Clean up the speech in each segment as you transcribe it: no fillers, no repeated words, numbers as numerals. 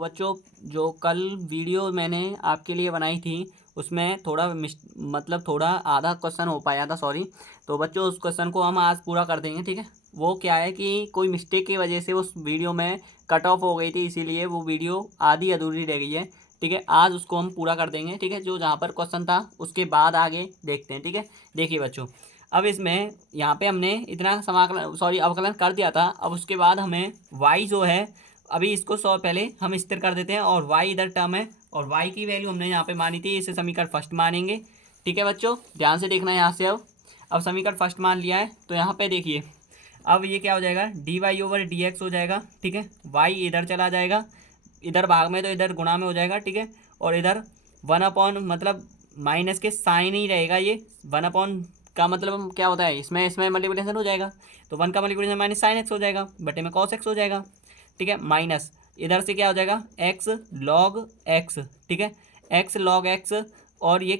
तो बच्चों, जो कल वीडियो मैंने आपके लिए बनाई थी उसमें थोड़ा मतलब थोड़ा आधा क्वेश्चन हो पाया था, सॉरी। तो बच्चों उस क्वेश्चन को हम आज पूरा कर देंगे, ठीक है। वो क्या है कि कोई मिस्टेक की वजह से उस वीडियो में कट ऑफ हो गई थी, इसीलिए वो वीडियो आधी अधूरी रह गई है, ठीक है। आज उसको हम पूरा कर देंगे, ठीक है। जो जहाँ पर क्वेश्चन था उसके बाद आगे देखते हैं, ठीक है। देखिए बच्चों, अब इसमें यहाँ पे हमने इतना समाकलन सॉरी अवकलन कर दिया था। अब उसके बाद हमें y जो है, अभी इसको पहले हम स्थिर कर देते हैं और y इधर टर्म है और y की वैल्यू हमने यहाँ पे मानी थी, इसे समीकरण फर्स्ट मानेंगे, ठीक है बच्चों। ध्यान से देखना है यहाँ से। अब समीकरण फर्स्ट मान लिया है तो यहाँ पे देखिए, अब ये क्या हो जाएगा, dy/dx हो जाएगा, ठीक है। y इधर चला जाएगा, इधर भाग में तो इधर गुणा में हो जाएगा, ठीक है। और इधर 1 मतलब माइनस के साइन ही रहेगा, ये 1 का मतलब क्या होता है, इसमें इसमें मल्टीप्लिकेशन हो जाएगा, तो 1 का मल्टीप्लिकेशन माइनस साइन एक्स हो जाएगा, बटे में कॉस एक्स हो जाएगा, ठीक है। माइनस इधर से क्या हो जाएगा, एक्स लॉग एक्स, ठीक है, एक्स लॉग एक्स, और ये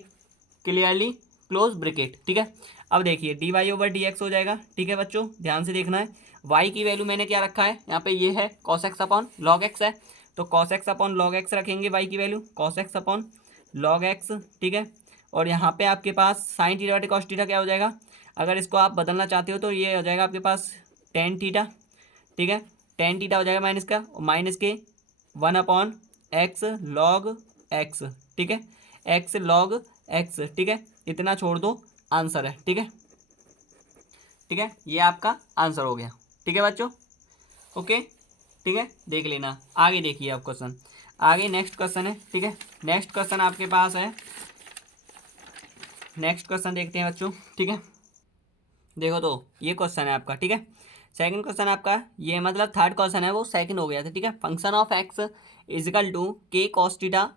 क्लियरली क्लोज ब्रिकेट, ठीक है। अब देखिए dy/dx हो जाएगा, ठीक है बच्चों। ध्यान से देखना है, y की वैल्यू मैंने क्या रखा है यहाँ पे, ये है cos x upon log x है, तो cos x upon log x रखेंगे, y की value cos x upon log x, ठीक है। और यहाँ पे आपके पास साइन थीटा बटे कॉस थीटा क्या हो जाएगा, अगर इसको आप बदलना चाहते हो तो ये हो जाएगा आपके पास टेन थीटा, ठीक है। टेन थीटा हो जाएगा माइनस का, माइनस के 1/x log x, ठीक है, x log x, ठीक है। इतना छोड़ दो, आंसर है, ठीक है, ठीक है। ये आपका आंसर हो गया, ठीक है बच्चों, ओके, ठीक है। देख लेना आगे, देखिए आप क्वेश्चन आगे, नेक्स्ट क्वेश्चन है, ठीक है। नेक्स्ट क्वेश्चन आपके पास है, नेक्स्ट क्वेश्चन देखते हैं बच्चों, ठीक है। देखो तो ये क्वेश्चन है आपका, ठीक है। सेकंड क्वेश्चन आपका, ये मतलब थर्ड क्वेश्चन है वो सेकंड हो गया था, ठीक है। Function of x equal to k cos theta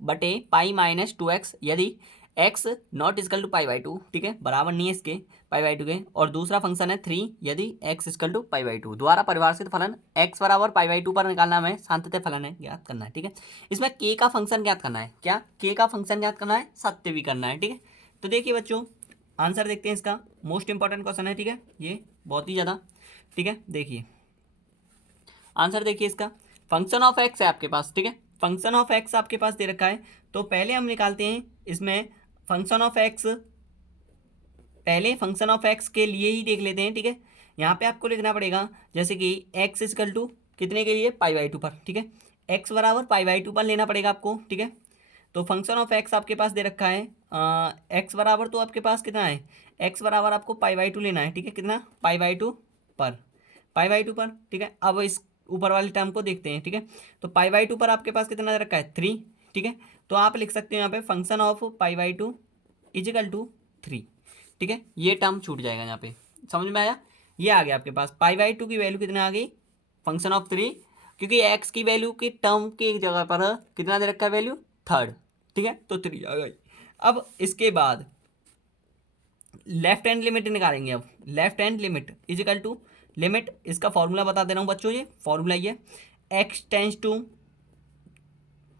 बटे पाई-2x यदि एक्स नॉट इजकल टू पाई/2, ठीक है, बराबर नहीं है इसके पाई/2 के। और दूसरा फंक्शन है 3 यदि एक्स इजकल टू पाई/2 द्वारा परिभाषित फलन एक्स बराबर पाई/2 पर निकालना हमें सांतत्य फलन है ज्ञात करना है, ठीक है। इसमें के का फंक्शन ज्ञात करना है, क्या के का फंक्शन ज्ञात करना है, सत्य भी करना है, ठीक है। तो देखिए बच्चों, आंसर देखते हैं इसका, मोस्ट इंपॉर्टेंट क्वेश्चन है, ठीक है, ये बहुत ही ज़्यादा, ठीक है। देखिए आंसर देखिए इसका, फंक्शन ऑफ एक्स है आपके पास, ठीक है। फंक्शन ऑफ एक्स आपके पास दे रखा है, तो पहले हम निकालते हैं इसमें फंक्शन ऑफ एक्स, पहले फंक्शन ऑफ एक्स के लिए ही देख लेते हैं, ठीक है। यहाँ पे आपको लिखना पड़ेगा जैसे कि एक्स इजकल टू कितने के लिए, पाई/2 पर, ठीक है। एक्स बराबर पाई/2 पर लेना पड़ेगा आपको, ठीक है। तो फंक्शन ऑफ एक्स आपके पास दे रखा है, एक्स बराबर तो आपके पास कितना है, एक्स बराबर आपको पाई/2 लेना है, ठीक है। कितना, पाई/2 पर, पाई/2 पर, ठीक है। अब इस ऊपर वाले टर्म को देखते हैं, ठीक है। तो पाई/2 पर आपके पास कितना दे रखा है, 3, ठीक है। तो आप लिख सकते हो यहाँ पे फंक्शन ऑफ पाई/2 इजिकल टू 3, ठीक है। ये टर्म छूट जाएगा यहाँ पे, समझ में आया। ये आ गया आपके पास पाई/2 की वैल्यू कितना आ गई, फंक्शन ऑफ 3, क्योंकि एक्स की वैल्यू की टर्म की जगह पर कितना दे रखा है वैल्यू, थर्ड, ठीक है, तो 3 आ गई। अब इसके बाद लेफ्ट हैंड लिमिट निकालेंगे। अब left hand limit equal to limit, इसका फॉर्मूला बता दे रहा हूँ बच्चों, ये फॉर्मूला ये एक्स टेंस टू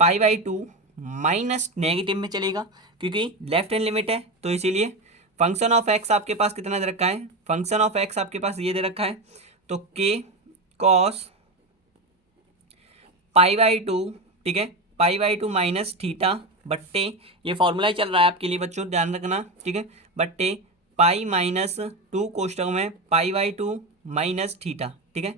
पाई/2 माइनस नेगेटिव में चलेगा, क्योंकि लेफ्ट हैंड लिमिट है, तो इसीलिए फंक्शन ऑफ एक्स आपके पास कितना दे रखा है, फंक्शन ऑफ एक्स आपके पास ये दे रखा है, तो के कॉस पाई/2, ठीक है, पाई/2 माइनस थीटा बट्टे, ये फॉर्मूला ही चल रहा है आपके लिए बच्चों, ध्यान रखना, ठीक है, बट्टे पाई-2 कोष्टक में पाई/2 माइनस थीटा, ठीक है।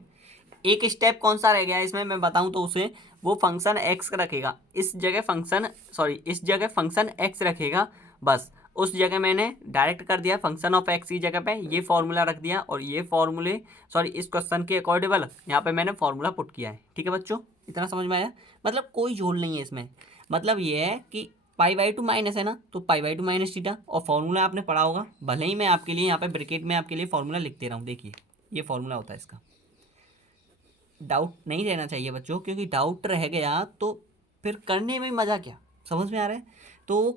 एक स्टेप कौन सा रह गया इसमें मैं बताऊं तो उसे, वो फंक्शन एक्स रखेगा, इस जगह फंक्शन सॉरी इस जगह फंक्शन एक्स रखेगा, बस उस जगह मैंने डायरेक्ट कर दिया फंक्शन ऑफ एक्स की जगह पे ये फॉर्मूला रख दिया, और ये फॉर्मूले सॉरी इस क्वेश्चन के अकॉर्डेबल यहाँ पे मैंने फॉर्मूला पुट किया है, ठीक है बच्चों। इतना समझ में आया, मतलब कोई झोल नहीं है इसमें, मतलब ये है कि पाई/2 माइनस है ना, तो पाई/2 माइनस थीटा, और फॉर्मूला आपने पढ़ा होगा, भले ही मैं आपके लिए यहाँ पे ब्रैकेट में आपके लिए फॉर्मूला लिख दे रहा हूँ, देखिए ये फॉर्मूला होता है इसका। डाउट नहीं रहना चाहिए बच्चों, क्योंकि डाउट रह गया तो फिर करने में मज़ा क्या, समझ में आ रहा है। तो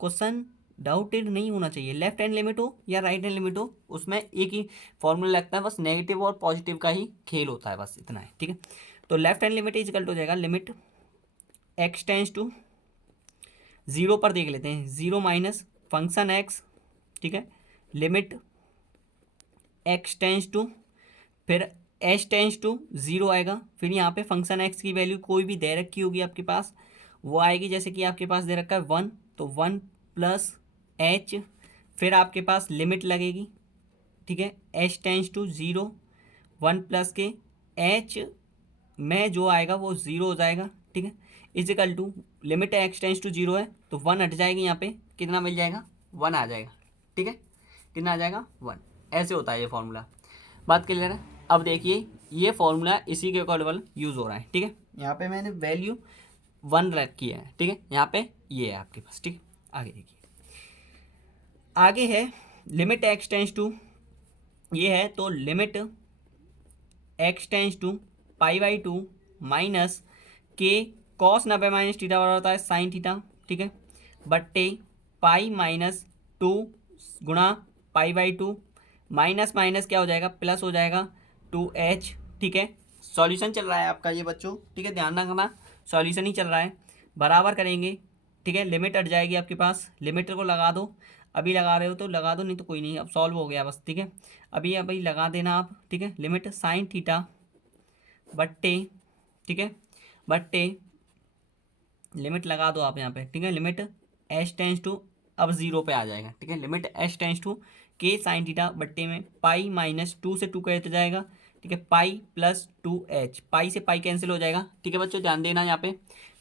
क्वेश्चन डाउटेड नहीं होना चाहिए, लेफ्ट हैंड लिमिट हो या राइट हैंड लिमिट हो, उसमें एक ही फॉर्मूला लगता है, बस नेगेटिव और पॉजिटिव का ही खेल होता है, बस इतना है, ठीक है। तो left hand limit is equal to हो जाएगा लिमिट एक्स टेंस टू 0 पर देख लेते हैं, 0 माइनस फंक्शन एक्स, ठीक है, लिमिट एक्स टेंस टू फिर एच टेंस टू ज़ीरो आएगा। फिर यहाँ पे फंक्शन एक्स की वैल्यू कोई भी दे रखी होगी आपके पास, वो आएगी। जैसे कि आपके पास दे रखा है 1, तो 1 प्लस एच, फिर आपके पास लिमिट लगेगी, ठीक है, h tends to zero, 1 plus k h में जो आएगा वो ज़ीरो हो जाएगा, ठीक है, equal to limit x tends to zero है तो 1 हट जाएगी, यहाँ पे कितना मिल जाएगा, 1 आ जाएगा, ठीक है, कितना आ जाएगा, 1। ऐसे होता है ये फॉर्मूला। बात क्लियर है। अब देखिए ये फॉर्मूला इसी के अकॉर्डिंग यूज़ हो रहा है, ठीक है। यहाँ पे मैंने वैल्यू 1 रखी है, ठीक है, यहाँ पे ये है आपके पास, ठीक है। आगे देखिए, आगे है लिमिट एक्स टेंस टू, ये है तो limit x tends to pi by two minus k cos 90 minus theta बराबर होता है साइन थीटा, ठीक है, बट्टे पाई माइनस टू गुणा पाई बाई टू, माइनस माइनस क्या हो जाएगा, प्लस हो जाएगा 2h, ठीक है। सॉल्यूशन चल रहा है आपका ये बच्चों, ठीक है, ध्यान रखना सॉल्यूशन ही चल रहा है। बराबर करेंगे, ठीक है, लिमिट हट जाएगी आपके पास, लिमिट को लगा दो, अभी लगा रहे हो तो लगा दो, नहीं तो कोई नहीं, अब सॉल्व हो गया बस, ठीक है। अभी अभी लगा देना आप, ठीक है, लिमिट साइन थीटा बट्टे, ठीक है, बट्टे लिमिट लगा दो आप यहाँ पे, ठीक है, लिमिट एच टेंस टू अब जीरो पे आ जाएगा, ठीक है, लिमिट एच टेंस टू के साइन थीटा बट्टे में पाई माइनस टू से टू कैंसिल हो जाएगा, ठीक है, पाई प्लस 2h, पाई से पाई कैंसिल हो जाएगा, ठीक है बच्चों, ध्यान देना यहाँ पे,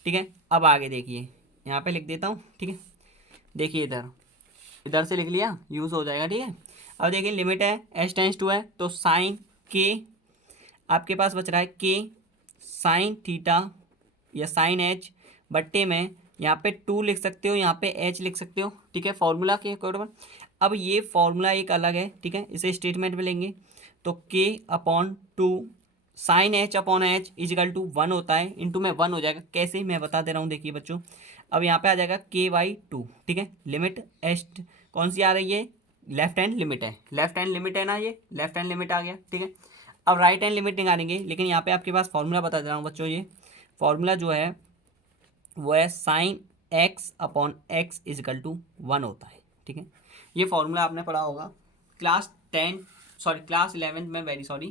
ठीक है। अब आगे देखिए, यहाँ पे लिख देता हूँ, ठीक है, देखिए इधर इधर से लिख लिया, यूज़ हो जाएगा, ठीक है। अब देखिए लिमिट है एच टेंस टू है तो साइन के आपके पास बच रहा है के साइन थीटा या साइन एच बट्टे में यहाँ पे 2 लिख सकते हो, यहाँ पे h लिख सकते हो, ठीक है, फॉर्मूला के अकॉर्डिंग। अब ये फॉर्मूला एक अलग है, ठीक है, इसे स्टेटमेंट में लेंगे तो k upon two sine h upon h equal to 1 होता है, इंटू में 1 हो जाएगा, कैसे मैं बता दे रहा हूँ, देखिए बच्चों। अब यहाँ पे आ जाएगा k/2, ठीक है, लिमिट एच कौन सी आ रही है, लेफ्ट हैंड लिमिट है, लेफ्ट हैंड लिमिट है ना, ये लेफ्ट हैंड लिमिट आ गया, ठीक है। अब राइट हैंड लिमिट निकालेंगे, लेकिन यहाँ पे आपके पास फॉर्मूला बता दे रहा हूँ बच्चों, ये फॉर्मूला जो है वो है sine x upon x equal to 1 होता है, ठीक है। ये फॉर्मूला आपने पढ़ा होगा क्लास 11 में, वेरी सॉरी,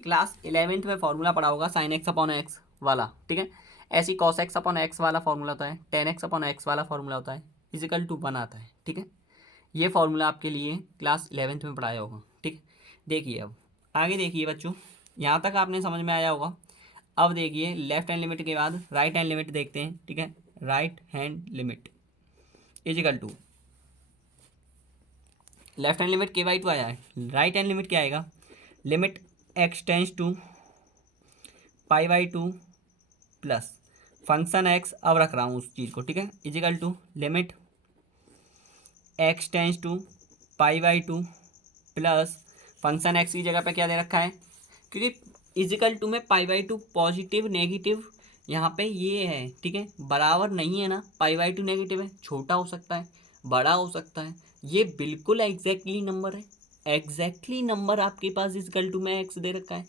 क्लास 11 में फॉर्मूला पढ़ा होगा साइन एक्स अपॉन एक्स वाला, ठीक है। ऐसी कॉस एक्स अपॉन एक्स वाला फॉर्मूला होता है, टेन एक्स अपॉन एक्स वाला फॉर्मूला होता है, इजिकल टू 1 आता है, ठीक है। ये फॉर्मूला आपके लिए क्लास 11 में पढ़ाया होगा, ठीक है। देखिए अब आगे देखिए बच्चों, यहाँ तक आपने समझ में आया होगा। अब देखिए लेफ्ट हैंड लिमिट के बाद राइट हैंड लिमिट देखते हैं, ठीक है, right hand limit equal to left hand limit k/2 आया है, राइट हैंड लिमिट क्या आएगा, लिमिट एक्स टेंस टू पाई/2 प्लस फंक्शन एक्स, अब रख रहा हूँ उस चीज़ को, ठीक है, equal to limit x tends to पाई/2 प्लस फंक्शन एक्स की जगह पे क्या दे रखा है, क्योंकि इजिकल टू में पाई/2 पॉजिटिव नेगेटिव यहाँ पे ये है, ठीक है, बराबर नहीं है ना, पाई/2 नेगेटिव है, छोटा हो सकता है, बड़ा हो सकता है, ये बिल्कुल एग्जैक्टली नंबर है, एग्जैक्टली नंबर आपके पास इजिकल टू में एक्स दे रखा है,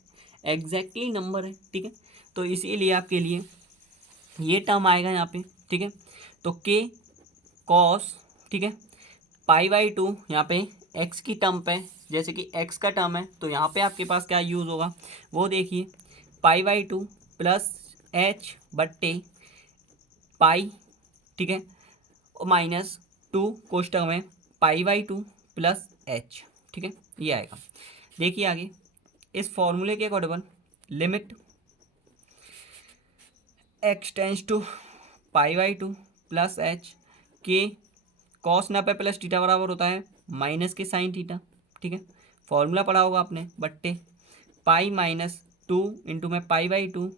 एग्जैक्टली नंबर है, ठीक है। तो इसीलिए आपके लिए ये टर्म आएगा यहाँ पे, ठीक है, तो के कॉस, ठीक है, पाई/2 यहाँ पे एक्स की टर्म पे, जैसे कि एक्स का टर्म है तो यहाँ पे आपके पास क्या यूज़ होगा, वो देखिए पाई/2 प्लस एच बट्टे पाई, ठीक है, और माइनस 2 कोष्टक में पाई/2 प्लस एच, ठीक है, ये आएगा। देखिए आगे इस फॉर्मूले के according limit x tends to पाई/2 प्लस एच के कॉस 90 प्लस थीटा बराबर होता है माइनस के साइन थीटा, ठीक है, फॉर्मूला पढ़ा होगा आपने, बट्टे पाई माइनस 2 इंटू में पाई/2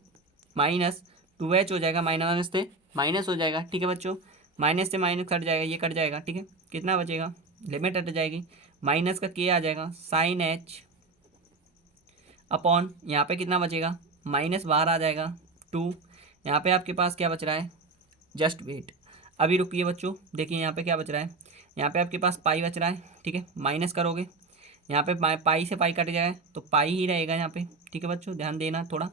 माइनस 2h हो जाएगा, माइनस माइनस से माइनस हो जाएगा, ठीक है बच्चों, माइनस से माइनस कट जाएगा, ये कट जाएगा, ठीक है, कितना बचेगा, लिमिट हट जाएगी, माइनस का के आ जाएगा साइन एच अपॉन यहाँ पे कितना बचेगा, माइनस बाहर आ जाएगा 2, यहाँ पे आपके पास क्या बच रहा है, जस्ट वेट, अभी रुकिए बच्चों, देखिए यहाँ पे क्या बच रहा है, यहाँ पे आपके पास पाई बच रहा है, ठीक है, माइनस करोगे यहाँ पे पाई से पाई कट जाएगा तो पाई ही रहेगा यहाँ पे, ठीक है बच्चों, ध्यान देना थोड़ा,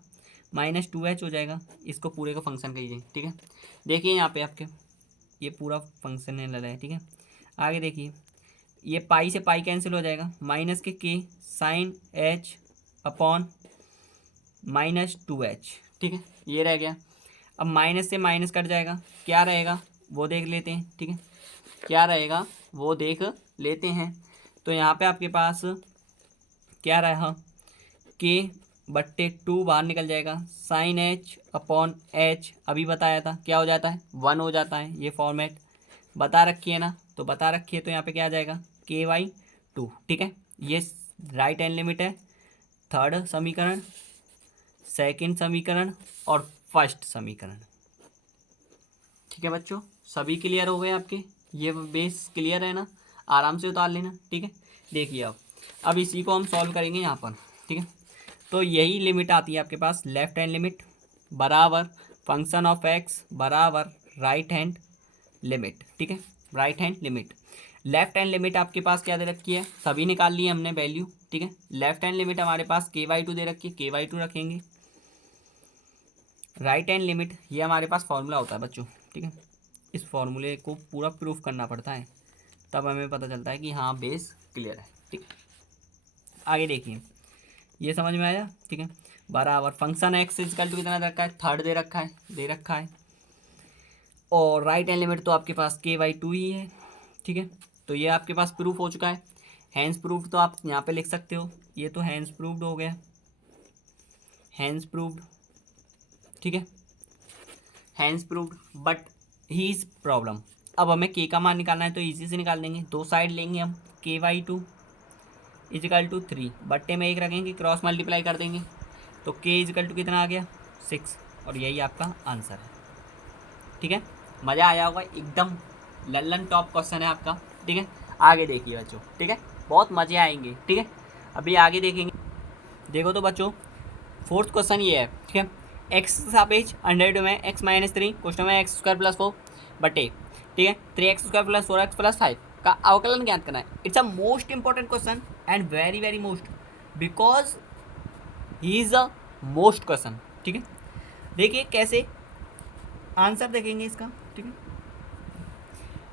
माइनस 2h हो जाएगा, इसको पूरे का फंक्शन कहिए, ठीक है। देखिए यहाँ पे आपके ये पूरा फंक्शन है, ठीक है। आगे देखिए ये पाई से पाई कैंसिल हो जाएगा, माइनस के साइन एच अपॉन -2h, ठीक है, ये रह गया। अब माइनस से माइनस कट जाएगा, क्या रहेगा वो देख लेते हैं, ठीक है, क्या रहेगा वो देख लेते हैं। तो यहाँ पे आपके पास क्या रहा, k/2 बाहर निकल जाएगा, साइन h/h अभी बताया था क्या हो जाता है, 1 हो जाता है। ये फॉर्मेट बता रखी है ना, तो बता रखी है, तो यहाँ पे क्या आ जाएगा k/2, ठीक है। ये राइट हैंड लिमिट है, थर्ड समीकरण, सेकंड समीकरण और फर्स्ट समीकरण, ठीक है बच्चों। सभी क्लियर हो गए आपके, ये बेस क्लियर है ना, आराम से उतार लेना, ठीक है। देखिए अब इसी को हम सॉल्व करेंगे यहाँ पर, ठीक है। तो यही लिमिट आती है आपके पास, लेफ्ट हैंड लिमिट बराबर फंक्शन ऑफ एक्स बराबर राइट हैंड लिमिट, ठीक है, right hand limit. Left hand limit आपके पास क्या दे रखी है, सभी निकाल ली है हमने वैल्यू, ठीक है। लेफ्ट हैंड लिमिट हमारे पास k/2 दे रखी है, k/2 रखेंगे। राइट हैंड लिमिट ये हमारे पास फॉर्मूला होता है बच्चों, ठीक है। इस फॉर्मूले को पूरा प्रूफ करना पड़ता है, तब हमें पता चलता है कि हाँ बेस क्लियर है, ठीक। आगे देखिए, ये समझ में आया, ठीक है। बराबर फंक्शन एक्स इक्वल टू कितना दे रखा है, थर्ड दे रखा है। और राइट हैंड लिमिट तो आपके पास k/2 ही है, ठीक है। तो ये आपके पास प्रूफ हो चुका है, हैंस प्रूफ तो आप यहाँ पे लिख सकते हो, ये तो हैंस प्रूफ्ड हो गया, हैंस प्रूफ्ड, ठीक है, hence proved. But he is problem, अब हमें k का मान निकालना है, तो इजी से निकाल देंगे, दो साइड लेंगे हम, k/2 इजिकल टू 3 बट्टे में 1 रखेंगे, क्रॉस मल्टीप्लाई कर देंगे, तो k इजिकल टू कितना आ गया 6, और यही आपका आंसर है, ठीक है। मज़ा आया होगा, एकदम लल्लन टॉप क्वेश्चन है आपका, ठीक है। आगे देखिए बच्चों, ठीक है, बहुत मज़े आएंगे, ठीक है। अभी आगे देखेंगे, देखो तो बच्चों फोर्थ क्वेश्चन ये है, ठीक है। एक्स सापेक्ष अंडर में x-3 क्वेश्चन में x² + 4 बटे, ठीक है, 3x² + 4x + 5 का अवकलन ज्ञात करना है। It's a most important question and very very most, because he is a most question, ठीक है। देखिए कैसे आंसर देखेंगे इसका, ठीक है,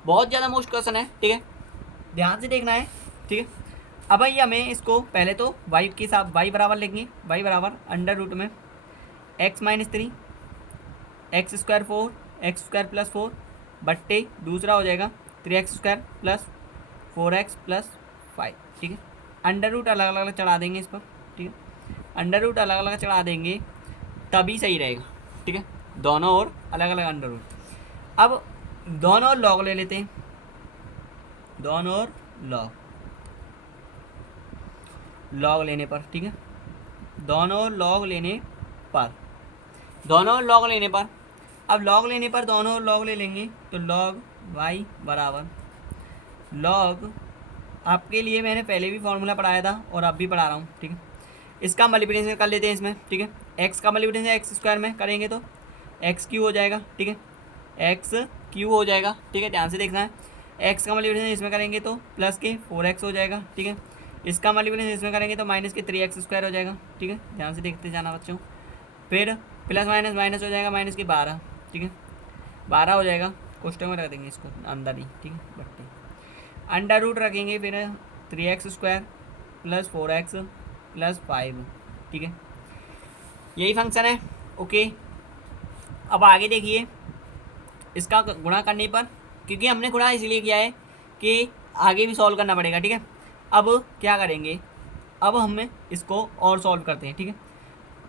बहुत ज़्यादा मोस्ट क्वेश्चन है, ठीक है, ध्यान से देखना है, ठीक है। अब भाई हमें इसको पहले तो y के साथ y बराबर लेंगे, y बराबर अंडर में x-3 x² 4 x² + 4 बट्टे दूसरा हो जाएगा 3x² + 4x + 5, ठीक है। अंडर रूट अलग अलग चढ़ा देंगे इस पर, ठीक है, अंडर रूट अलग अलग चढ़ा देंगे तभी सही रहेगा, ठीक है, दोनों ओर अलग अलग अंडर रूट। अब दोनों ओर लॉग ले लेते हैं, दोनों ओर लॉग लेने पर, ठीक है, दोनों ओर लॉग लेने पर, दोनों लॉग लेने पर, अब लॉग लेने पर दोनों लॉग ले लेंगे, तो लॉग y बराबर लॉग, आपके लिए मैंने पहले भी फॉर्मूला पढ़ाया था और अब भी पढ़ा रहा हूँ, ठीक है। इसका मल्टीप्लिकेशन कर लेते हैं इसमें, ठीक है, x का मल्टीप्लिकेशन x² में करेंगे तो x³ हो जाएगा, ठीक है, x³ हो जाएगा, ठीक है, ध्यान से देखना है। x का मल्टीप्लिकेशन इसमें करेंगे तो प्लस के 4x हो जाएगा, ठीक है, इसका मल्टीप्लिकेशन इसमें करेंगे तो माइनस के 3x² हो जाएगा, ठीक है, ध्यान से देखते जाना बच्चों। फिर प्लस माइनस माइनस हो जाएगा, माइनस के 12, ठीक है, 12 हो जाएगा, कोष्टक में रख देंगे इसको अंदर ही, ठीक है, बट्टे अंडर रूट रखेंगे, फिर 3x² + 4x + 5, ठीक है, यही फंक्शन है, ओके। अब आगे देखिए, इसका गुणा करने पर, क्योंकि हमने गुणा इसलिए किया है कि आगे भी सॉल्व करना पड़ेगा, ठीक है। अब क्या करेंगे, अब हम इसको और सॉल्व करते हैं, ठीक है।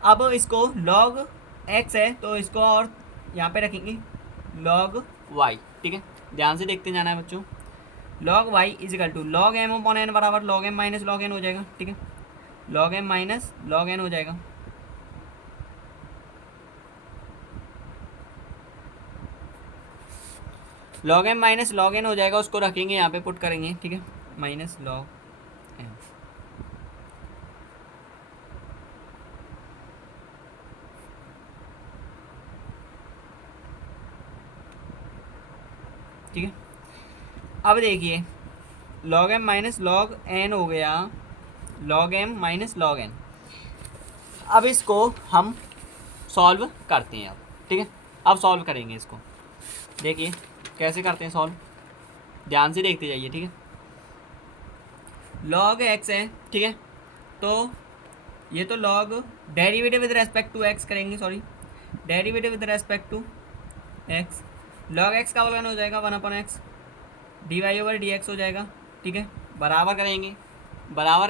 अब इसको log x है तो इसको और यहाँ पे रखेंगे log y, ठीक है, ध्यान से देखते जाना है बच्चों। log y equal to log m/n बराबर log m - log n हो जाएगा, ठीक है, log m - log n हो जाएगा। log m - log n हो जाएगा, उसको रखेंगे यहाँ पे पुट करेंगे, ठीक है, माइनस log m, ठीक है। अब देखिए log m - log n हो गया, log m - log n। अब इसको हम सॉल्व करते हैं अब, ठीक है, अब सॉल्व करेंगे इसको, देखिए कैसे करते हैं सॉल्व, ध्यान से देखते जाइए, ठीक है। log x है, ठीक है, तो ये तो log derivative with respect to x करेंगे, sorry derivative with respect to x, log x का अवकलन हो जाएगा 1/x, dy/dx हो जाएगा, ठीक है। बराबर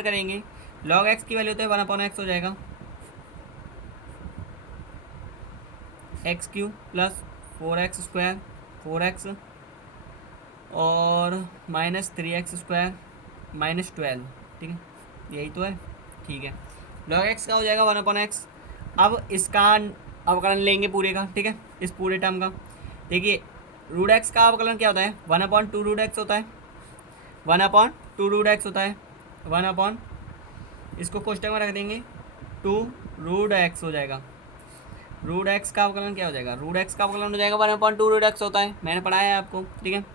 करेंगे लॉग एक्स की वैल्यू तो 1/x हो जाएगा x³ प्लस 4x² 4x और -3x² -12, ठीक है, यही तो है, ठीक है। log x का हो जाएगा 1/x। अब इसका अवकलन लेंगे पूरे का, ठीक है, इस पूरे टर्म का। देखिए रूट एक्स का अवकलन क्या होता है, 1/2 रूट एक्स होता है, 1/2 रूट एक्स होता है, 1/ इसको कोष्टक में रख देंगे 2 रूट एक्स हो जाएगा। रूट एक्स का अवकलन क्या हो जाएगा, रूट एक्स का अवकलन हो जाएगा 1/2 रूट एक्स होता है, मैंने पढ़ाया है आपको, ठीक है।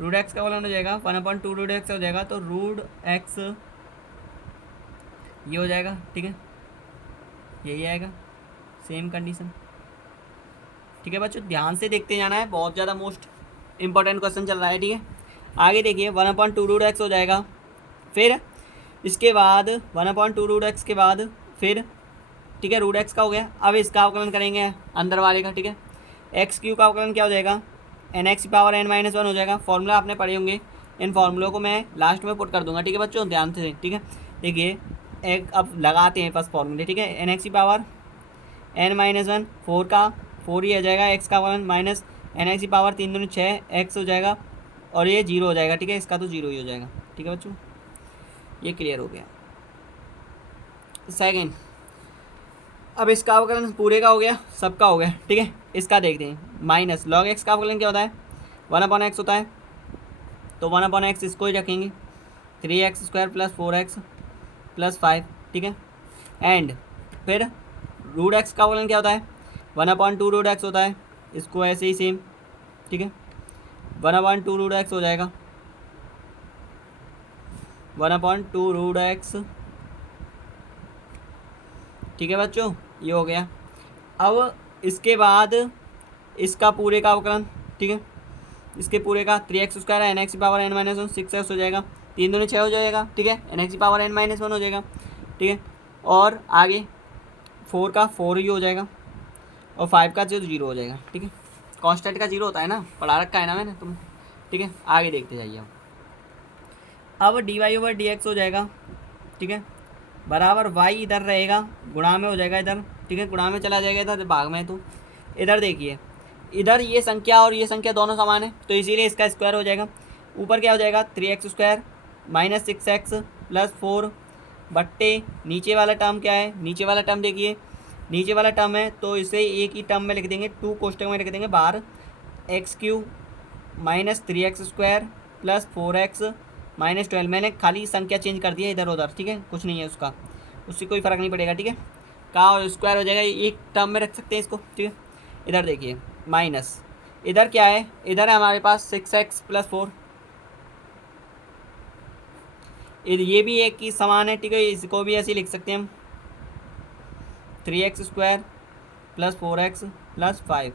रूट एक्स का अवकलन हो जाएगा 1/2 रूट एक्स हो जाएगा, तो रूट एक्स ये हो जाएगा, ठीक है, यही आएगा, सेम कंडीशन, ठीक है बच्चों। ध्यान से देखते जाना है, बहुत ज़्यादा मोस्ट इंपॉर्टेंट क्वेश्चन चल रहा है, ठीक है। आगे देखिए 1/2 रूट एक्स हो जाएगा, फिर इसके बाद 1/2 रूट एक्स के बाद फिर, ठीक है, रूट एक्स का हो गया। अब इसका अवकलन करेंगे अंदर वाले का, ठीक है। x³ का अवकलन क्या हो जाएगा, nx⁻n-1 हो जाएगा। फॉर्मूला आपने पढ़े होंगे, इन फॉर्मूलों को मैं लास्ट में पुट कर दूंगा, ठीक है बच्चों, ध्यान से, ठीक है। देखिए एक अब लगाते हैं फर्स्ट फॉर्मूले, ठीक है। nx⁻n-1 4 का 4 ही आ जाएगा, x का अवकलन माइनस nx⁻3 दूनी 6 x हो जाएगा, और ये 0 हो जाएगा, ठीक है, इसका तो 0 ही हो जाएगा, ठीक है बच्चों, ये क्लियर हो गया। सेकेंड, अब इसका अवकलन पूरे का हो गया, सबका हो गया, ठीक है। इसका देखते हैं, माइनस लॉग एक्स का अवकलन क्या होता है, 1/x होता है, तो 1/x इसको ही रखेंगे, 3x² प्लस 4x प्लस 5, ठीक है। एंड फिर रूट एक्स का अवकलन क्या होता है, 1/2 रूट एक्स होता है, इसको ऐसे ही सेम, ठीक है, 1/2 रूट एक्स हो जाएगा, 1/2 रूट एक्स, ठीक है बच्चों, ये हो गया। अब इसके बाद इसका पूरे का अवकलन, ठीक है, इसके पूरे का 3x² है, nx⁻n-1 6x हो जाएगा, 3 दूनी 6 हो जाएगा, ठीक है, nx⁻n-1 हो जाएगा, ठीक है। और आगे 4 का 4 ही हो जाएगा, और 5 का 0 हो जाएगा, ठीक है। कांस्टेंट का 0 होता है ना, पढ़ा रखा है ना मैंने तुम, ठीक है। आगे देखते जाइए, अब dy/dx हो जाएगा, ठीक है, बराबर y इधर रहेगा, गुणा में हो जाएगा इधर, ठीक है, गुणा में चला जाएगा इधर भाग में, तो इधर देखिए, इधर ये संख्या और ये संख्या दोनों समान है, तो इसीलिए इसका स्क्वायर हो जाएगा। ऊपर क्या हो जाएगा, 3x² माइनस 6x प्लस 4 बट्टे नीचे वाला टर्म क्या है, नीचे वाला टर्म देखिए, नीचे वाला टर्म है तो इसे एक ही टर्म में लिख देंगे, 2 कोष्टक में लिख देंगे बाहर, x³ minus 3x² plus 4x minus 12, मैंने खाली संख्या चेंज कर दी है इधर उधर, ठीक है, कुछ नहीं है उसका, उससे कोई फ़र्क नहीं पड़ेगा, ठीक है। का स्क्वायर हो जाएगा, एक टर्म में रख सकते हैं इसको, ठीक है। इधर देखिए माइनस, इधर क्या है, इधर है हमारे पास 6x प्लस 4, ये भी एक ही समान है, ठीक है, इसको भी ऐसे लिख सकते हैं हम, 3x² प्लस 4x प्लस 5,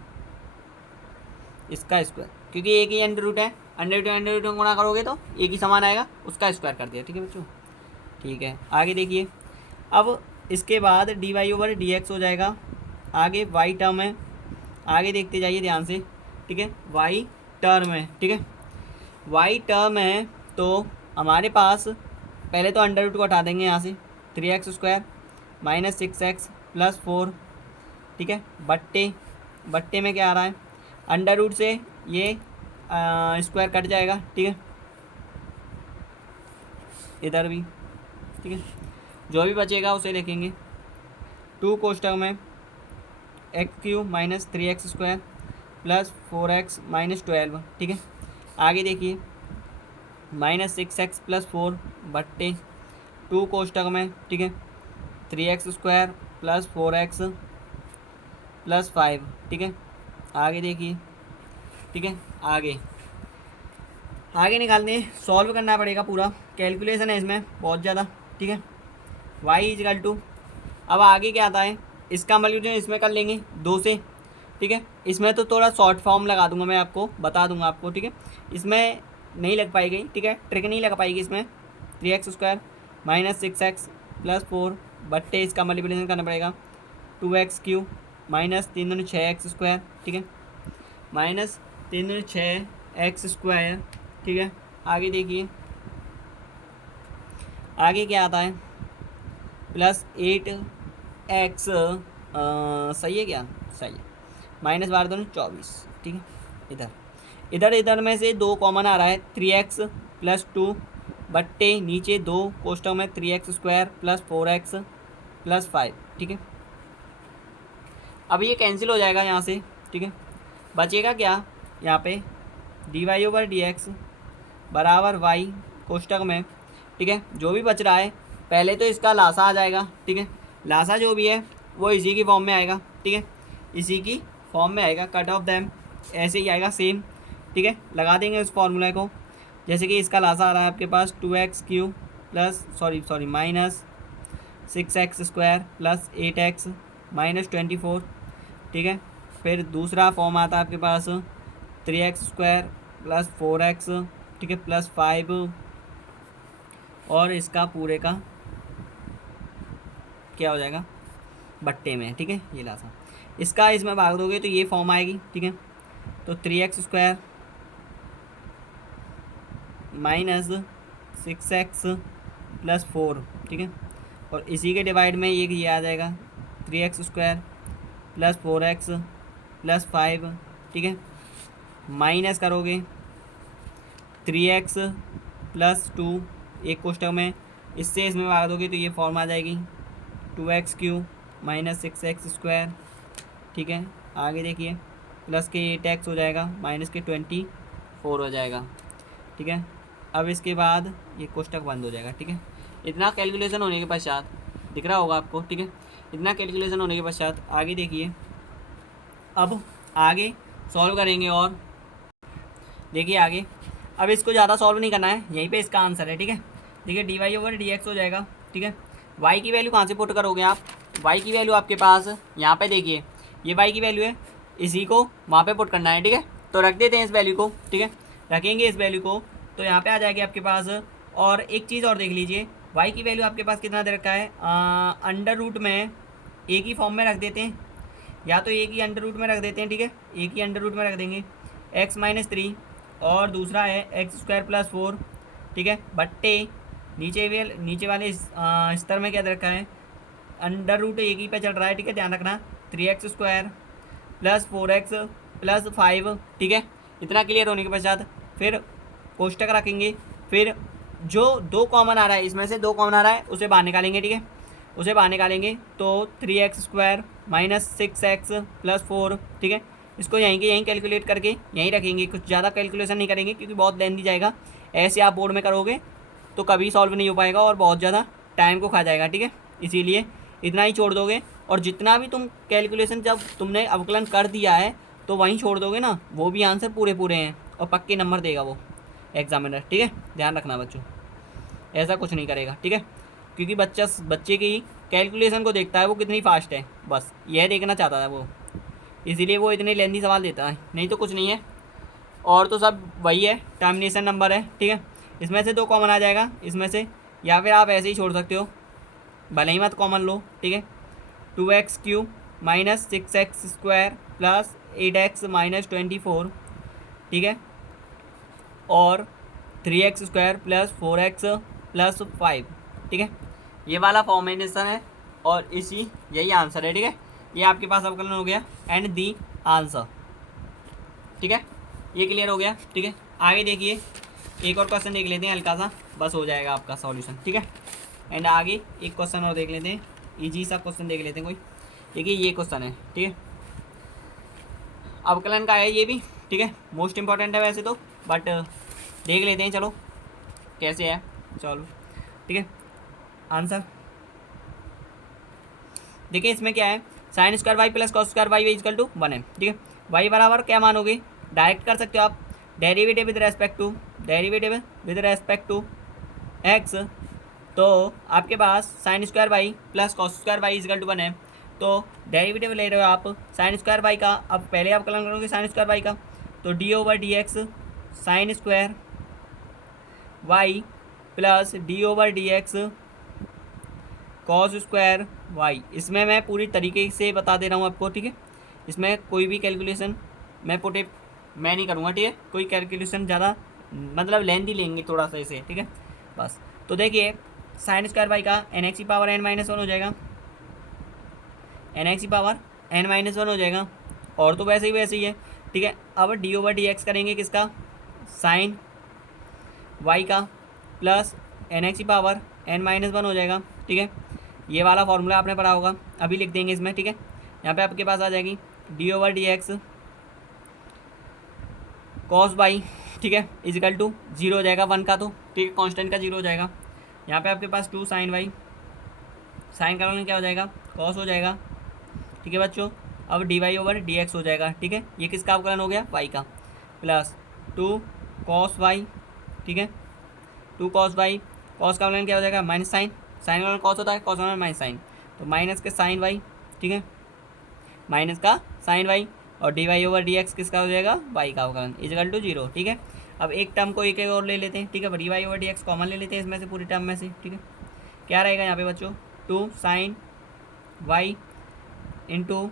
इसका स्क्वायर, क्योंकि एक ही अंडर रूट है, अंडर रूट गुणा करोगे तो एक ही समान आएगा, उसका स्क्वायर कर दिया, ठीक है बच्चों, ठीक है। आगे देखिए, अब इसके बाद dy/dx हो जाएगा, आगे y टर्म है, आगे देखते जाइए ध्यान से, ठीक है, y टर्म है, ठीक है, y टर्म है, तो हमारे पास पहले तो अंडर रूट को हटा देंगे यहाँ से, 3x² माइनस 6x प्लस 4, ठीक है, बट्टे में क्या आ रहा है, अंडर रूट से ये स्क्वायर कट जाएगा, ठीक है, इधर भी, ठीक है, जो भी बचेगा उसे लिखेंगे 2 कोष्टक में x³ minus 3x² plus 4x minus 12, ठीक है। आगे देखिए माइनस 6x प्लस 4 बट्टे 2 कोष्टक में, ठीक है, 3x² प्लस 4x प्लस 5, ठीक है। आगे देखिए, ठीक है, आगे निकालते हैं, सॉल्व करना पड़ेगा, पूरा कैलकुलेशन है इसमें बहुत ज़्यादा, ठीक है। y=, अब आगे क्या आता है, इसका मल्टीप्लिकेशन इसमें कर लेंगे 2 से, ठीक है। इसमें तो थोड़ा शॉर्ट फॉर्म लगा दूंगा, मैं आपको बता दूंगा आपको, ठीक है, इसमें नहीं लग पाएगी, ठीक है, ट्रिक नहीं लगा पाएगी इसमें, 3x² माइनस 6x प्लस 4 बट्टे इसका मल्टीप्लिकेशन करना पड़ेगा 2x³ माइनस 3 दूनी 6x², ठीक है, माइनस 3 दूनी 6x², ठीक है। आगे देखिए आगे क्या आता है, प्लस 8x, सही है क्या, सही है, माइनस 12 दूनी 24, ठीक है। इधर में से 2 कॉमन आ रहा है, 3x प्लस 2 बट्टे नीचे 2 कोष्टक में 3x² प्लस 4x प्लस 5, ठीक है। अब ये कैंसिल हो जाएगा यहाँ से, ठीक है। बचेगा क्या यहाँ पे, dy/dx बराबर y कोष्टक में, ठीक है। जो भी बच रहा है पहले तो इसका लासा आ जाएगा, ठीक है। लासा जो भी है वो इसी की फॉर्म में आएगा, ठीक है, इसी की फॉर्म में आएगा। कट ऑफ दैम ऐसे ही आएगा सेम, ठीक है। लगा देंगे उस फॉर्मूला को, जैसे कि इसका लासा आ रहा है आपके पास 2x³ plus sorry minus 6x² plus 8x minus 24, ठीक है। फिर दूसरा फॉर्म आता है आपके पास 3x² प्लस 4x, ठीक है, प्लस 5, और इसका पूरे का क्या हो जाएगा बट्टे में, ठीक है, ये लासा। इसका इसमें भाग दोगे तो ये फॉर्म आएगी, ठीक है। तो 3x² माइनस 6x प्लस 4, ठीक है, और इसी के डिवाइड में ये आ जाएगा 3x² प्लस 4x प्लस 5, ठीक है, माइनस करोगे 3x प्लस 2 एक कोष्टक में, इससे इसमें भाग दोगे तो ये फॉर्म आ जाएगी 2x³ माइनस 6x², ठीक है। आगे देखिए प्लस के 8x हो जाएगा, माइनस के 24 हो जाएगा, ठीक है। अब इसके बाद ये कोष्टक बंद हो जाएगा, ठीक है। इतना कैलकुलेशन होने के पश्चात दिख रहा होगा आपको, ठीक है। इतना कैलकुलेशन होने के पश्चात आगे देखिए, अब आगे सॉल्व करेंगे। और देखिए आगे, अब इसको ज़्यादा सॉल्व नहीं करना है, यहीं पे इसका आंसर है, ठीक है। देखिए dy/dx हो जाएगा, ठीक है। y की वैल्यू कहाँ से पुट करोगे आप, y की वैल्यू आपके पास यहाँ पे देखिए, ये y की वैल्यू है, इसी को वहाँ पे पुट करना है, ठीक है। तो रख देते हैं इस वैल्यू को, ठीक है, रखेंगे इस वैल्यू को, तो यहाँ पे आ जाएगी आपके पास। और एक चीज़ और देख लीजिए, y की वैल्यू आपके पास कितना दे रखा है, अंडर रूट में a की फॉर्म में रख देते हैं, या तो a की अंडर रूट में रख देते हैं, ठीक है, a की अंडर रूट में रख देंगे x-3, और दूसरा है x² प्लस 4, ठीक है, बट्टे नीचे वाले स्तर में क्या दे रखा है, अंडर रूट एक ही पे चल रहा है, ठीक है, ध्यान रखना, 3x² प्लस 4x प्लस 5, ठीक है। इतना क्लियर होने के पश्चात फिर कोष्टक रखेंगे, फिर जो 2 कॉमन आ रहा है, इसमें से 2 कॉमन आ रहा है उसे बाहर निकालेंगे, ठीक है, उसे बाहर निकालेंगे तो 3x² माइनस 6x प्लस 4, ठीक है। इसको यहीं के यहीं कैलकुलेट करके यहीं रखेंगे, कुछ ज़्यादा कैलकुलेशन नहीं करेंगे क्योंकि बहुत लेंथी जाएगा। ऐसे आप बोर्ड में करोगे तो कभी सॉल्व नहीं हो पाएगा और बहुत ज़्यादा टाइम को खा जाएगा, ठीक है। इसीलिए इतना ही छोड़ दोगे, और जितना भी तुम कैलकुलेशन जब तुमने अवकलन कर दिया है तो वहीं छोड़ दोगे ना, वो भी आंसर पूरे हैं और पक्के नंबर देगा वो एग्जामिनर, ठीक है। ध्यान रखना बच्चों, ऐसा कुछ नहीं करेगा, ठीक है, क्योंकि बच्चे की कैलकुलेशन को देखता है वो कितनी फास्ट है, बस यह देखना चाहता था वो, इसीलिए वो इतने लेंथी सवाल देता है, नहीं तो कुछ नहीं है। और तो सब वही है, टर्मिनेशन नंबर है, ठीक है। इसमें से 2 कॉमन आ जाएगा इसमें से, या फिर आप ऐसे ही छोड़ सकते हो, भले ही मत कॉमन लो, ठीक है। 2x³ minus 6x² plus 8x minus 24, ठीक है, और 3x² प्लस 4x प्लस 5, ठीक है। ये वाला फॉर्मेशन है और यही आंसर है, ठीक है। ये आपके पास अवकलन हो गया एंड दी आंसर, ठीक है, ये क्लियर हो गया, ठीक है। आगे देखिए एक और क्वेश्चन देख लेते हैं हल्का सा, बस हो जाएगा आपका सॉल्यूशन, ठीक है। एंड आगे एक क्वेश्चन और देख लेते हैं, इजी सा क्वेश्चन देख लेते हैं कोई। देखिए ये क्वेश्चन है, ठीक है, अवकलन का है ये भी, ठीक है, मोस्ट इंपॉर्टेंट है वैसे तो, बट देख लेते हैं चलो कैसे है, चलो ठीक है। आंसर देखिए इसमें क्या है, sin² y plus cos² y equal to 1 है, ठीक है। y बराबर क्या मानोगे, डायरेक्ट कर सकते हो आप, derivative with respect to x, तो आपके पास sin² y plus cos² y equal to 1 है, तो डेरिवेटिव ले रहे हो आप sin² y का, अब पहले आप कलन करोगे sin² y का, तो d/dx sin² y plus d/dx cos square y. इसमें मैं पूरी तरीके से बता दे रहा हूँ आपको, ठीक है। इसमें कोई भी कैलकुलेशन मैं नहीं करूँगा, ठीक है। कोई कैलकुलेशन ज़्यादा मतलब लेंथी लेंगे थोड़ा सा इसे, ठीक है बस। तो देखिए साइन स्क्वायर वाई का एन एक्स की पावर n माइनस वन हो जाएगा, एन एक्स की पावर n माइनस वन हो जाएगा, और तो वैसे ही है, ठीक है। अब डी ओवर डी एक्स करेंगे किसका, साइन वाई का, प्लस एन एक्स की पावर n माइनस वन हो जाएगा, ठीक है। ये वाला फॉर्मूला आपने पढ़ा होगा, अभी लिख देंगे इसमें, ठीक है। यहाँ पे आपके पास आ जाएगी D over d x cos by, ठीक है, इजिकल टू जीरो हो जाएगा वन का, तो ठीक है कांस्टेंट का जीरो हो जाएगा। यहाँ पे आपके पास टू साइन वाई, साइन का क्या हो जाएगा, कॉस हो जाएगा, ठीक है बच्चों। अब d y over d x हो जाएगा, ठीक है। ये किसका अवकलन हो गया, वाई का, प्लस टू कॉस वाई, ठीक है, टू कॉस वाई, कॉस का अवकलन क्या हो जाएगा, माइनस साइन, साइन का कॉस होता है, कॉस का माइनस साइन, तो माइनस के साइन वाई, ठीक है, माइनस का साइन वाई, और d y over d x किसका हो जाएगा, वाई का अवकलन, इजकल टू जीरो, ठीक है। अब एक टर्म को एक और ले लेते हैं, ठीक है, d y over d x common ले लेते हैं इसमें से, पूरी टर्म में से, ठीक है। क्या रहेगा यहाँ पे बच्चों, two sine y into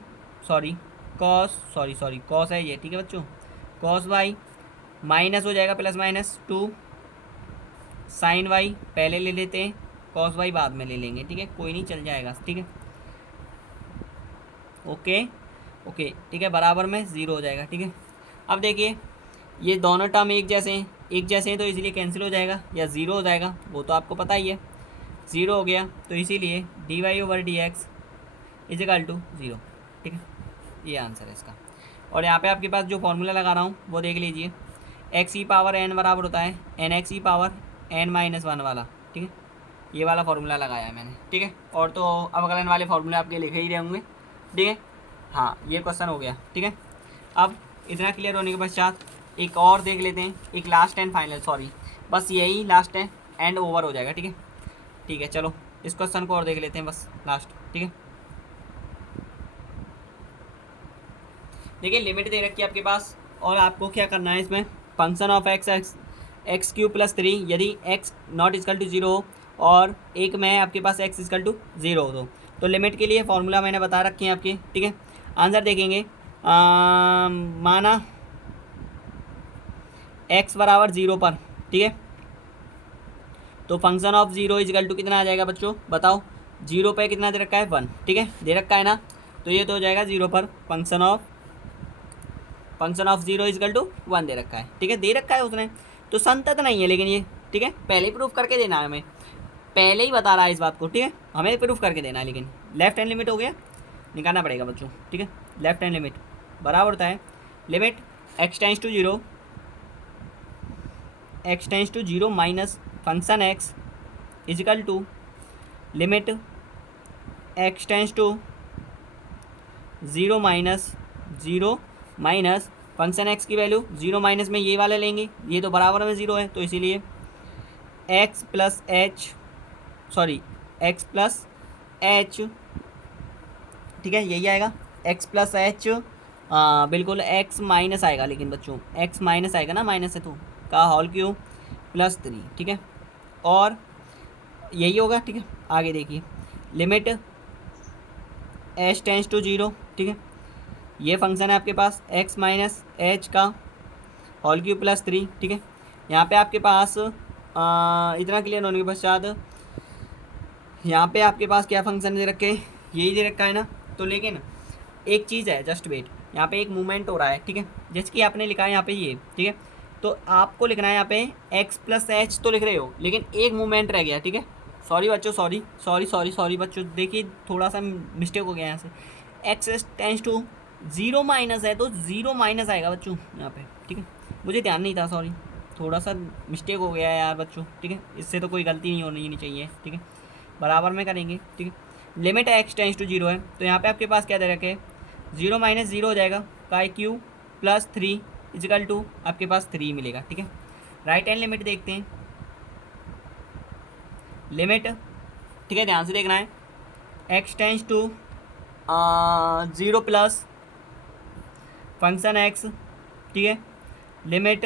cos है ये, ठीक है बच्चों, कॉस वाई माइनस हो जाएगा plus minus two sine y पहले ले लेते हैं, कॉस वाई बाद में ले लेंगे, ठीक है, कोई नहीं चल जाएगा, ठीक है। ओके ओके, ठीक है, बराबर में ज़ीरो हो जाएगा, ठीक है। अब देखिए ये दोनों टर्म एक जैसे हैं तो इसीलिए कैंसिल हो जाएगा या ज़ीरो हो जाएगा, वो तो आपको पता ही है, ज़ीरो हो गया, तो इसीलिए d y over d x equal to zero, ठीक है, ये आंसर है इसका। और यहाँ पे आपके पास जो फॉर्मूला लगा रहा हूँ वो देख लीजिए, एक्स की पावर एन बराबर होता है एन एक्स की पावर एन माइनस वन वाला, ठीक है, ये वाला फॉर्मूला लगाया है मैंने, ठीक है। और तो अवकलन वाले फॉर्मूले आपके लिखे ही रहेंगे, ठीक है। हाँ ये क्वेश्चन हो गया, ठीक है। अब इतना क्लियर होने के पश्चात एक और देख लेते हैं, एक लास्ट एंड फाइनल, सॉरी बस यही लास्ट है, एंड ओवर हो जाएगा, ठीक है। ठीक है चलो इस क्वेश्चन को और देख लेते हैं बस लास्ट, ठीक है। देखिए लिमिट दे रखी है आपके पास, और आपको क्या करना है इसमें, function of x cube plus three, यदि x not equal to zero हो और एक में आपके पास एक्स इजकल टू जीरो हो तो लिमिट के लिए फॉर्मूला मैंने बता रखे हैं आपके, ठीक है। आंसर देखेंगे, माना एक्स बराबर जीरो पर, ठीक है, तो function of zero equal to कितना आ जाएगा बच्चों, बताओ, जीरो पे कितना दे रखा है, वन, ठीक है, दे रखा है ना, तो ये तो हो जाएगा जीरो पर function of zero equal to one दे रखा है, ठीक है, दे रखा है उसने, तो संतत नहीं है लेकिन ये, ठीक है, पहले ही प्रूफ करके देना है हमें, पहले ही बता रहा है इस बात को, ठीक है, हमें प्रूफ करके देना है, लेकिन लेफ्ट हैंड लिमिट हो गया, निकालना पड़ेगा बच्चों, ठीक है। लेफ्ट हैंड लिमिट बराबर होता है limit x tends to zero minus function x equal to limit x tends to zero minus function x की वैल्यू जीरो माइनस में ये वाला लेंगे, ये तो बराबर में ज़ीरो है, तो इसीलिए एक्स प्लस एच, ठीक है, यही आएगा एक्स प्लस एच, बिल्कुल एक्स माइनस आएगा, लेकिन बच्चों एक्स माइनस आएगा ना, माइनस है तो का होल क्यूब प्लस थ्री, ठीक है, और यही होगा, ठीक है। आगे देखिए limit h tends to zero, ठीक है, ये फंक्शन है आपके पास एक्स माइनस एच का होल क्यूब प्लस थ्री, ठीक है। यहाँ पे आपके पास इतना क्लियर होने के पश्चात यहाँ पे आपके पास क्या फंक्शन दे रखे, यही दे रखा है ना, तो लेकिन एक चीज़ है, जस्ट वेट, यहाँ पे एक मूवमेंट हो रहा है, ठीक है, जैसे कि आपने लिखा है यहाँ पे ये, ठीक है, तो आपको लिखना है यहाँ पे एक्स प्लस एच तो लिख रहे हो, लेकिन एक मूवमेंट रह गया, ठीक है, सॉरी बच्चों, सॉरी बच्चों, देखिए थोड़ा सा मिस्टेक हो गया यहाँ से, x tends to zero minus है तो जीरो माइनस आएगा बच्चों यहाँ पे, ठीक है, मुझे ध्यान नहीं था, सॉरी थोड़ा सा मिस्टेक हो गया है यार बच्चों, ठीक है, इससे तो कोई गलती नहीं होनी चाहिए, ठीक है, बराबर में करेंगे, ठीक है। Limit x tends to zero है, तो यहाँ पे आपके पास क्या दे रखे है, जीरो माइनस जीरो हो जाएगा, काई cube plus three equal to आपके पास थ्री मिलेगा, ठीक है। राइट हैंड लिमिट देखते हैं, लिमिट, ठीक है, ध्यान से देखना है, x tends to zero plus function x, ठीक है, लिमिट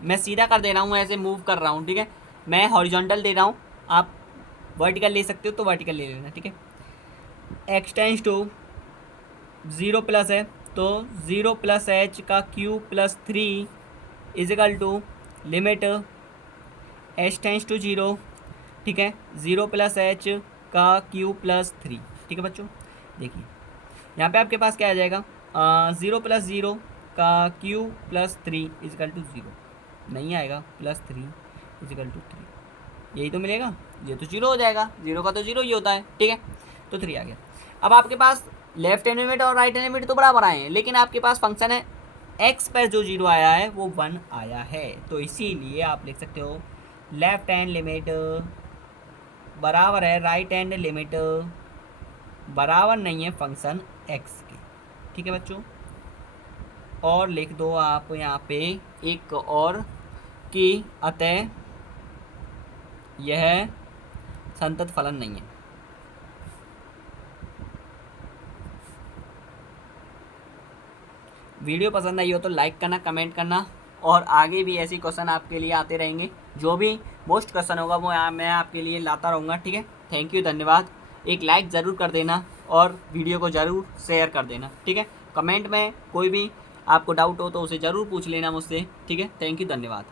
मैं सीधा कर दे रहा हूँ, ऐसे मूव कर रहा हूँ, ठीक है, मैं हॉरिजॉन्टल दे रहा हूँ, आप वर्टिकल ले सकते हो तो वर्टिकल ले लेना, ठीक है। एक्स टेंस टू 0 प्लस है तो 0 प्लस एच का cube plus 3 equal to limit h tends to 0, ठीक है, 0 प्लस एच का क्यूब प्लस 3, ठीक है बच्चों। देखिए यहाँ पे आपके पास क्या आ जाएगा, 0 प्लस 0 का क्यूब प्लस 3 इजिकल टू 0, नहीं आएगा, प्लस 3 इजिकल टू 3, यही तो मिलेगा, ये तो 0 हो जाएगा, 0 का तो 0 ही होता है, ठीक है। तो 3 आ गया। अब आपके पास लेफ्ट हैंड लिमिट और राइट हैंड लिमिट तो बराबर आए हैं, लेकिन आपके पास फंक्शन है एक्स पर जो 0 आया है वो 1 आया है, तो इसीलिए आप लिख सकते हो लेफ्ट हैंड लिमिट बराबर है राइट हैंड लिमिट बराबर नहीं है फंक्शन एक्स के, ठीक है बच्चों। और लिख दो आप यहाँ पे एक और कि अतः यह संतत फलन नहीं है। वीडियो पसंद आई हो तो लाइक करना, कमेंट करना, और आगे भी ऐसी क्वेश्चन आपके लिए आते रहेंगे, जो भी मोस्ट क्वेश्चन होगा वो मैं आपके लिए लाता रहूँगा, ठीक है। थैंक यू, धन्यवाद। एक लाइक ज़रूर कर देना और वीडियो को ज़रूर शेयर कर देना, ठीक है। कमेंट में कोई भी आपको डाउट हो तो उसे ज़रूर पूछ लेना मुझसे, ठीक है। थैंक यू, धन्यवाद।